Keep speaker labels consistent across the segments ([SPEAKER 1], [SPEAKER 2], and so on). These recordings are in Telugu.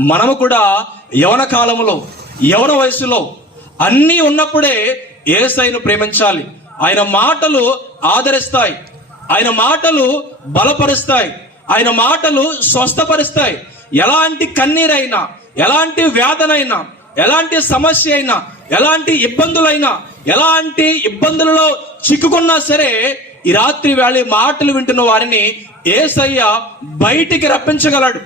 [SPEAKER 1] మనము కూడా యవన కాలంలో యవన వయసులో అన్నీ ఉన్నప్పుడే ఏసైను ప్రేమించాలి. ఆయన మాటలు ఆదరిస్తాయి. ఆయన మాటలు బలపరుస్తాయి. ఆయన మాటలు స్వస్థపరుస్తాయి. ఎలాంటి కన్నీరైనా ఎలాంటి వేదనైనా ఎలాంటి సమస్య అయినా ఎలాంటి ఇబ్బందులైనా ఎలాంటి ఇబ్బందులలో చిక్కుకున్నా సరే ఈ రాత్రి వేళ మాటలు వింటున్న వారిని ఏసయ్య బయటికి రప్పించగలడు.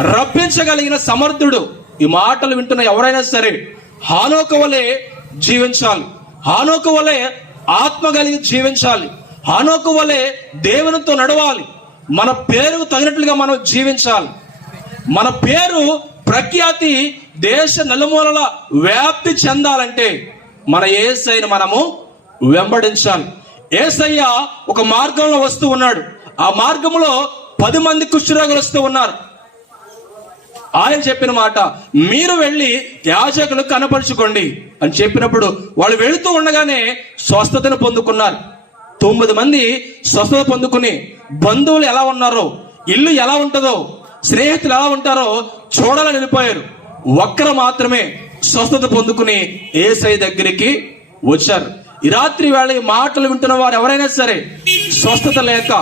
[SPEAKER 1] రప్పించగలిగిన సమర్థుడు. ఈ మాటలు వింటున్న ఎవరైనా సరే హానోక వలె జీవించాలి. హానోక వలె ఆత్మ కలిగి జీవించాలి. హానోక వలె దేవునితో నడవాలి. మన పేరుకు తగినట్లుగా మనం జీవించాలి. మన పేరు ప్రఖ్యాతి దేశ నలుమూలల వ్యాప్తి చెందాలంటే మన ఏసైని మనము వెంబడించాలి. ఏసయ్య ఒక మార్గంలో వస్తూ ఉన్నాడు. ఆ మార్గంలో పది మంది కుష్ఠరోగులు వస్తూ ఉన్నారు. ఆయన చెప్పిన మాట మీరు వెళ్ళి యాజకులు కనపరుచుకోండి. అని చెప్పినప్పుడు వాళ్ళు వెళుతూ ఉండగానే స్వస్థతను పొందుకున్నారు. తొమ్మిది మంది స్వస్థత పొందుకుని బంధువులు ఎలా ఉన్నారో ఇల్లు ఎలా ఉంటుందో స్నేహితులు ఎలా ఉంటారో చూడాలని వెళ్ళిపోయారు. ఒక్కరు మాత్రమే స్వస్థత పొందుకుని ఏసై దగ్గరికి వచ్చారు. ఈ రాత్రి వేళ ఈ మాటలు వింటున్న వారు ఎవరైనా సరే స్వస్థత లేక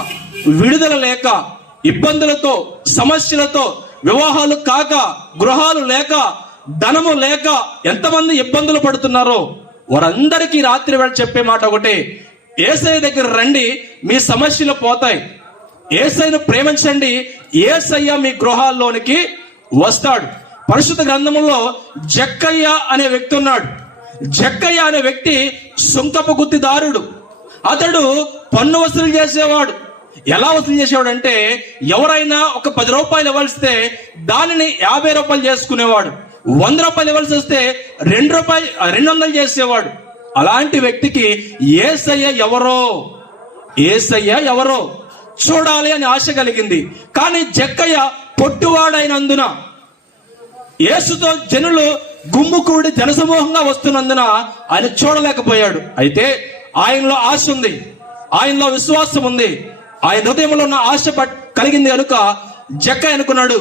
[SPEAKER 1] విడుదల లేక ఇబ్బందులతో సమస్యలతో వివాహాలు కాక గృహాలు లేక ధనము లేక ఎంతమంది ఇబ్బందులు పడుతున్నారో వారందరికీ రాత్రి వేళ చెప్పే మాట ఒకటే ఏసఐ దగ్గర రండి మీ సమస్యలు పోతాయి. ఏసైను ప్రేమించండి ఏసయ్య మీ గృహాల్లోనికి వస్తాడు. పరిశుద్ధ గ్రంథంలో జక్కయ్య అనే వ్యక్తి ఉన్నాడు. జక్కయ్య అనే వ్యక్తి సుంకపు గుత్తిదారుడు. అతడు పన్ను వసూలు చేసేవాడు. ఎలా వసూలు చేసేవాడు అంటే ఎవరైనా ఒక పది రూపాయలు ఇవ్వాల్సితే దానిని యాభై రూపాయలు చేసుకునేవాడు. వంద రూపాయలు ఇవ్వాల్సి వస్తే రెండు రూపాయలు రెండు వందలు చేసేవాడు. అలాంటి వ్యక్తికి ఏసయ్య ఎవరో? ఏసయ్య ఎవరో? చూడాలి అని ఆశ కలిగింది. కానీ జక్కయ్య పొట్టువాడైనందున యేసుతో జనులు గుమ్ముకూడి జనసమూహంగా వస్తున్నందున ఆయన చూడలేకపోయాడు. అయితే ఆయనలో ఆశ ఉంది. ఆయనలో విశ్వాసం ఉంది. ఆయన హృదయంలో ఉన్న ఆశ కలిగింది కనుక జక్క అనుకున్నాడు.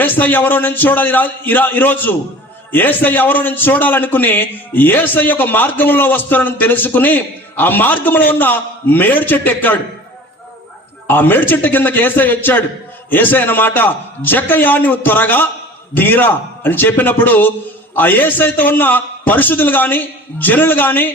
[SPEAKER 1] ఏసై ఎవరో నేను చూడాలి ఈరోజు. ఏసై ఎవరో నేను చూడాలనుకుని ఏసై ఒక మార్గంలో వస్తానని తెలుసుకుని ఆ మార్గంలో ఉన్న మేడు చెట్టు ఎక్కాడు. ఆ మేడు చెట్టు కిందకి ఏసై వచ్చాడు. ఏసై అన్నమాట జక్కయ్య నువ్వు త్వరగా దిగిరా అని చెప్పినప్పుడు ఆ ఏసైతో ఉన్న పరిశుద్ధులు గాని జనులు కానీ